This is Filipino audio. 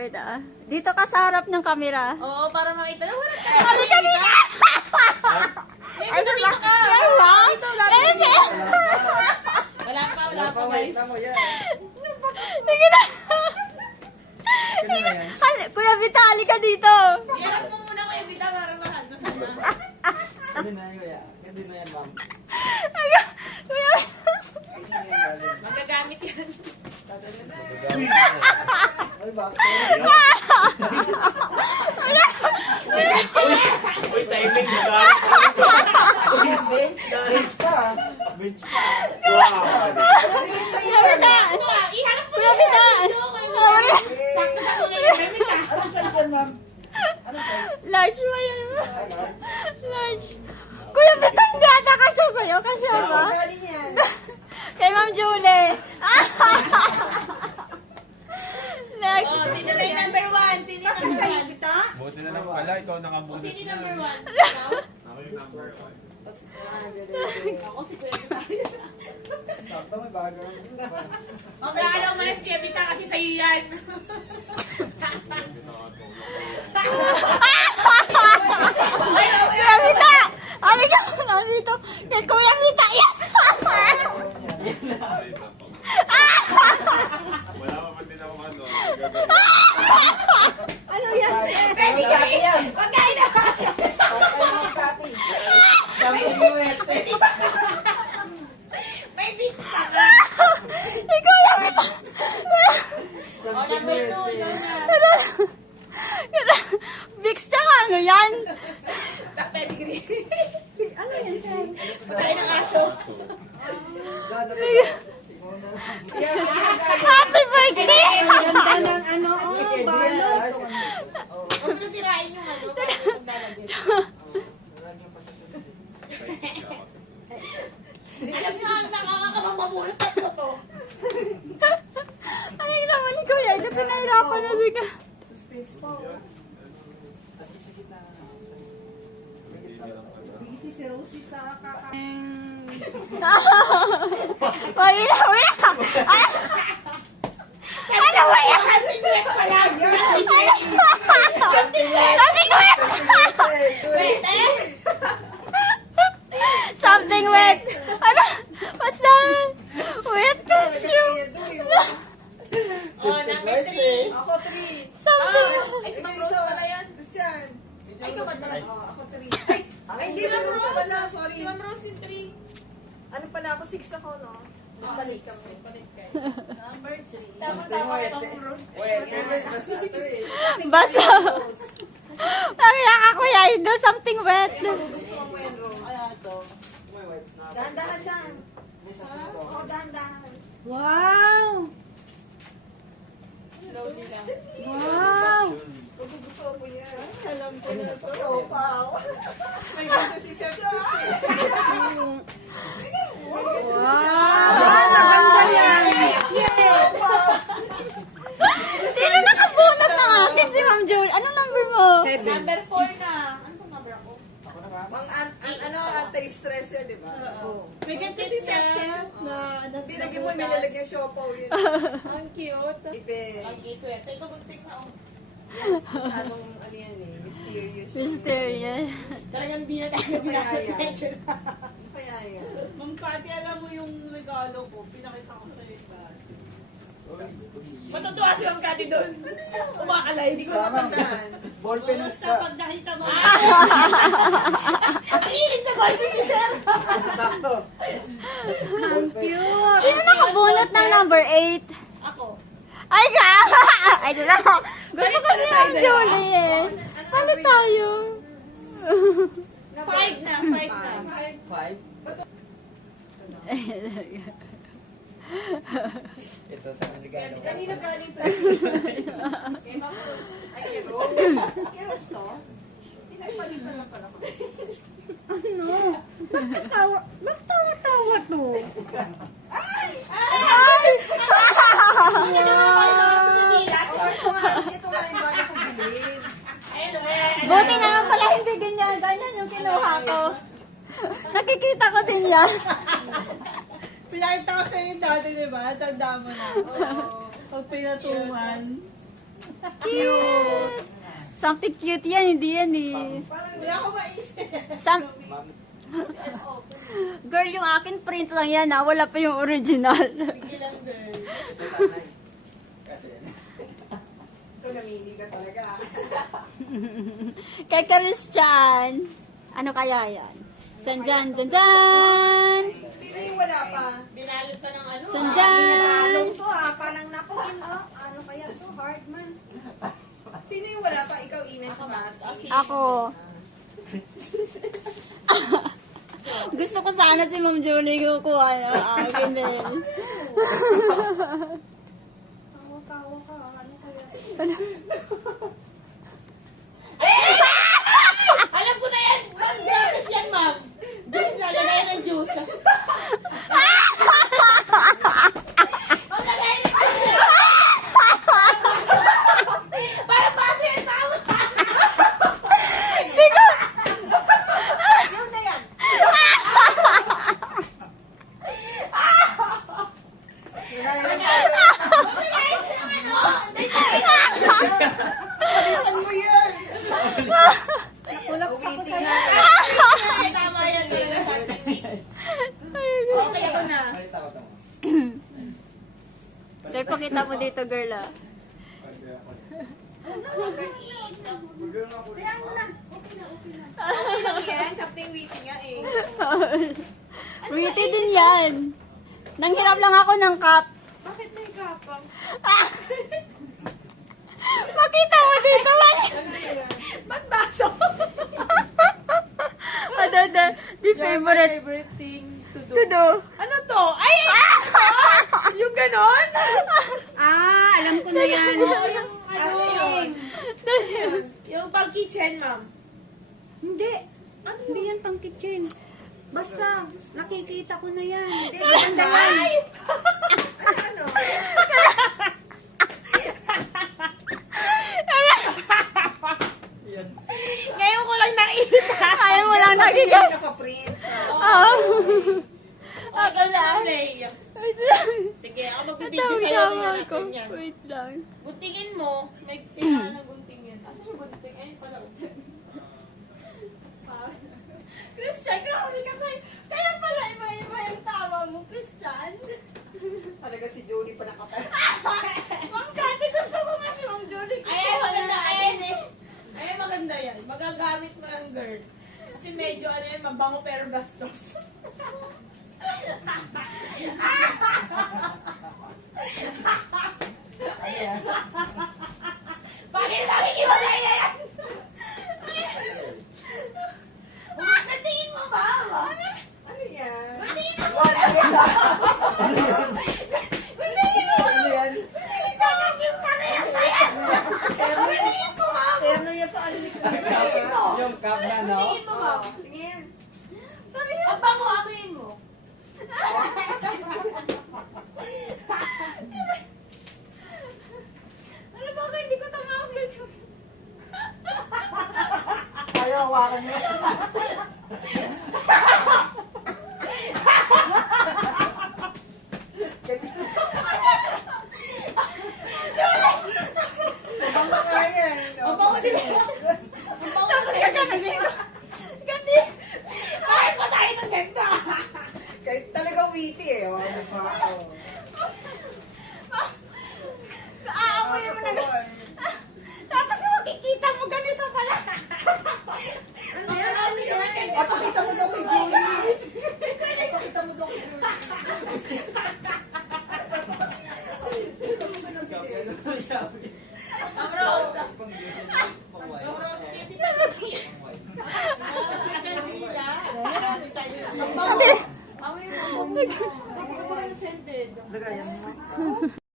wait ah. Dito ka sa harap ng camera. Oo, para makita. Halika dito! Ay, dito ka! Dito, wala pa, guys. Sige na! Kuya Vita, halika dito! Iharap mo muna kayo, Vita, para mahal. Hindi na yan, hindi na yan, ma'am. Kuya Magagamit yan. Ay, bakit? Uy, timing na ba? Bench pa. Bench pa. Wow! Kuya Vita! Iharap mo Kuya Vita! Sakto-sakto na yung Vita. Ano size yan, ma'am? Ano size? Large ba yun? Large. Kuya Vita, hindi ata kasya sa'yo. Kasya ba? Kay Ma'am Julie. Next. Oh, sino na yung number one? Sino yung number one? Buti na lang pala, ikaw nakabunot Sino yung na. number one? Ikaw? Ako yung number one. Ako si Kuya Vita. Sakto, may background. Huwag na ka na umalis kay Vita kasi sa'yo yan. Kuya Vita! Halika na dito. Kay Kuya Vita. Wala pa man din ako ano. Ano yan? Pwede ka yan. Huwag kayo na. May Vita ka. Kay Kuya Vita. Oh, number two. Yun na. Vicks tsaka ano yan? Pedigree. Ano yan, Sam? Pagkain ng aso. Happy birthday! Ganda ng ano, balot. Huwag mo sirain yung ano. Alam niyo, ang nakakakabang mamulot at to. Ano yung naman ni Kuya? Ito pinahirapan na siya. Suspense po. Wala na, wala! Ano ba yan? Something wet pa lang. Sabi ko yan! Wait, eh? Something wet! Ano? What's that? Wet tissue! Oh, number three. Ako 3. Something Ay, si Ma'am Rose pala yan. Christian. Ay, ikaw ba talaga? Ako 3. Ay, hindi Si Ma'am naman Rose. pala. Sorry. Si Ma'am Rose yung three. Ano pala ako? 6 ako, no? Balik kami. Balik kayo. Number 3. Tama-tama kay Ma'am Rose. Wait, basta ito eh. basa. Nangya ka Kuya Ido, something wet. Gusto mo yan, Rose. Ano to? May white na. Dahan-dahan lang. Oo, dahan-dahan. Wow! Slowly lang. Wow! Gusto mo yan. Alam ko na to. So, wow. May gusto si Sir. Wow! Maganda yan! Sino nakabunot ng akin? Si Ma'am Julie. Anong number mo? Number 4 na. Ano pong number ako? Ako na nga. Ano, anti-stress yan, di ba? Oo. May ganito si Sir. Hindi lagyan mo, nilalagyan siopaw yun. Ang cute. Ibe. Ang giswerte. Ito gunting na ako. Masyadong, ano yan eh, mysterious. Mysterious. Talagang di na tayo pinapatensyon. Kaya yan. Ma'am Cathy, alam mo yung regalo ko, pinakita ko sa'yo yung dati. Matutuwa si Ma'am Cathy doon. Umakalay. Hindi ko matandaan. Ballpen na Basta pag nakita mo, Ang inig na boy ni Sir. Sakto. Cute! Sino nakabunot ng number 8? Ako. Ay, ka! Ay, di na. Gusto ko si Ma'am Julie eh. Palit tayo. 5 na. 5 na. 5. Ito sa regalo. Kanino galing to? Kay Ma'am Rose. Ay, kay Rose. Kay Rose to? Pinapalitan na pala ko. Ba't tawa-tawa to? Ano naman kayo mga pumipila? Ito nga yung bago ko bilhin. Ayun, ayun. Buti na nga pala hindi ganyan. Ganyan yung kinuha ko. Nakikita ko din yan. pinakita ko sa'yo yung dati, di ba? Tanda mo na. Oo. Pag pinatungan. Cute! Something cute yan, hindi yan eh. Wala akong maisip. Girl, yung akin print lang yan ha. Wala pa yung original. Sige lang, girl. Kasi yan. Ito, namili ka talaga. Kay Christian. Ano kaya yan? Sanjan, sanjan! Sino yung wala pa? Binalot pa ng ano. Sanjan! Inaalong to ha. Parang nakuhin oh. Ano kaya to? Hard man. Sino yung wala pa? Ikaw, Ina, tsaka Asi. Ako. Gusto ko sana si Ma'am Julie kukuha ng akin eh. Tawa-tawa ka. Ano kaya? Alam ko na yan! Ma'am, juices yan, ma'am. Juice na, lagay ng juice. Ma'am, lagay ng juice. Para base yung tama. Yun na yan. Palitan mo yan. Nakulap sa ko sa'yo. Ay, tama yan. Okay ako na. Halita ko ito. Girl, pakita mo dito, girl ah. Okay lang yan. Captain Witty nga eh. Witty din yan. Nanghiram lang ako ng cup. Bakit may kapang? Pakita mo dito, man. Magbaso. Ano na, the favorite Favorite thing to do. to do. Ano to? Ay! Yung ganon? Alam ko na yan. Ano yun? Yung pang kitchen, ma'am. Hindi. Hindi yan pang kitchen. Basta, nakikita ko na yan. Hindi, maganda yan. Ano? Yan. Ngayon ko lang nakita. Kaya mo lang Sabi niya nakikita. yung naka-print. Ah. Ako na. Sige, ako magbibigay sa'yo. Natawa Tingnan ako. natin yan. Wait lang. Guntingin mo. May kailangan ng guntingin. Asan yung gunting? Ayun pala. Christian, grabe kasi. Kaya pala iba-iba yung tawa mo, Christian. Talaga si Julie pa nakatayo. Ma'am Cathy, gusto ko nga si Ma'am Julie. Ay, maganda. Ay, maganda yan. Magagamit mo yung girl. Kasi medyo ano yan, mabango pero gastos. Ano yan? Bakit nakikiwala yan? Tingin mo ba? Ano yan? Tingin mo Wala ito. Ano yan? Terno yan sa alik. Yung cup na, no? Tingin. Ang bango, amoyin mo. Ano ba hindi ko tama-upload yung... Ayaw, hawakan mo. Ang mga yan. Ang bango, di ba? Ang bango kasi kagabi ko. Gandi! Bakit pa tayo ng ganda? Kahit talaga witty eh. Oh, ano pa? Aamoy mo na. Tapos makikita mo ganito pala. Ano yan? Ano yan? Pakita mo daw kay Julie. Pakita mo daw kay Julie. Ang rose. Pang-white. Hindi pa nagiging. Ate, Amoy mo. Amoy mo. Amoy mo yung scented. Lagayan mo.